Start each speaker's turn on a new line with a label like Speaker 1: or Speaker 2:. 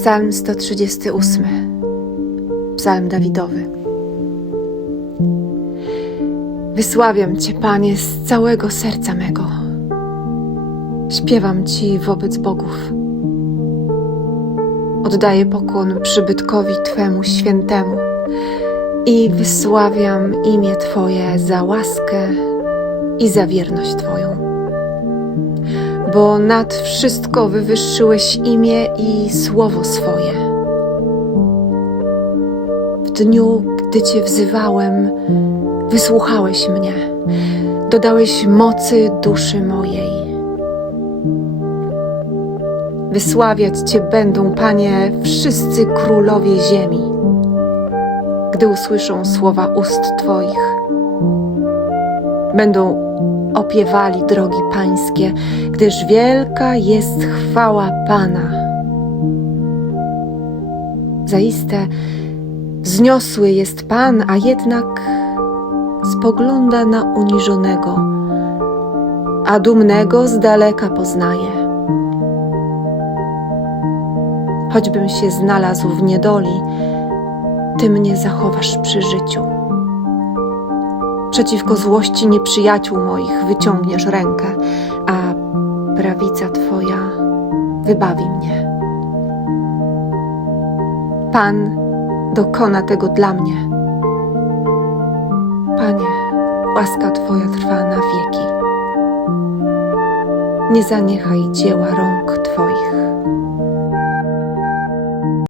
Speaker 1: Psalm 138. Psalm Dawidowy. Wysławiam Cię, Panie, z całego serca mego. Śpiewam Ci wobec bogów. Oddaję pokłon przybytkowi Twemu świętemu i wysławiam imię Twoje za łaskę i za wierność Twoją bo nad wszystko wywyższyłeś imię i słowo swoje. W dniu, gdy Cię wzywałem, wysłuchałeś mnie, dodałeś mocy duszy mojej. Wysławiać Cię będą, Panie, wszyscy królowie ziemi, gdy usłyszą słowa ust Twoich. Będą opiewali drogi pańskie, gdyż wielka jest chwała Pana. Zaiste wzniosły jest Pan, a jednak spogląda na uniżonego, a dumnego z daleka poznaje. Choćbym się znalazł w niedoli, Ty mnie zachowasz przy życiu. Przeciwko złości nieprzyjaciół moich wyciągniesz rękę, a prawica Twoja wybawi mnie. Pan dokona tego dla mnie. Panie, łaska Twoja trwa na wieki. Nie zaniechaj dzieła rąk Twoich.